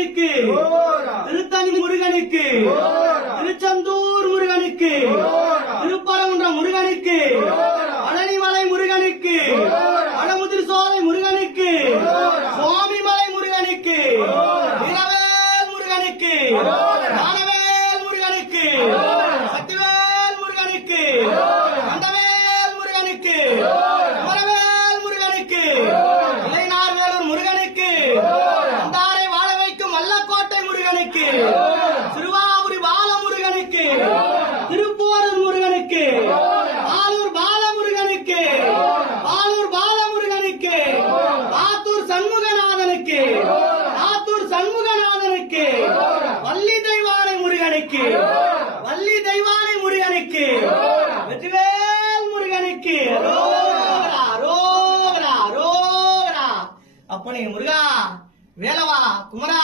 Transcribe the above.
முருகனுக்கு, திருத்தணி முருகனுக்கு, திருச்செந்தூர் முருகனுக்கு, திருப்பரங்குன்றம் முருகனுக்கு, பழனிமலை முருகனுக்கு, வடமுதிர் சோலை முருகனுக்கு, சுவாமிமலை முருகனுக்கு, வீரவேல் முருகனுக்கு, ஞானவேல் முருகனுக்கு, சக்திவேல் முருகனுக்கு, கந்தவேல் முருகனுக்கு, குமரவேல் முருகனுக்கு, இளைநார்வேலூர் முருகனுக்கு, அந்தாரை வாழ வைக்கும் வல்லக்கோட்டை முருகனுக்கு, திருவாபுரி பால முருகனுக்கு, திருப்போரூர் முருகனுக்கு, ஆலூர் பால முருகனுக்கு, ஆலூர் பால முருகனுக்கு, ஆத்தூர் சண்முகநாதனுக்கு, ஆத்தூர் சண்முகநாதனுக்கு, வள்ளி தெய்வானை முருகனுக்கு, வள்ளி தெய்வானை முருகனுக்கு, வெற்றிவேல் முருகனுக்கு, ரோகரா ரோகரா ரோகரா. அப்பனே முருகா, வேலவா, குமரா.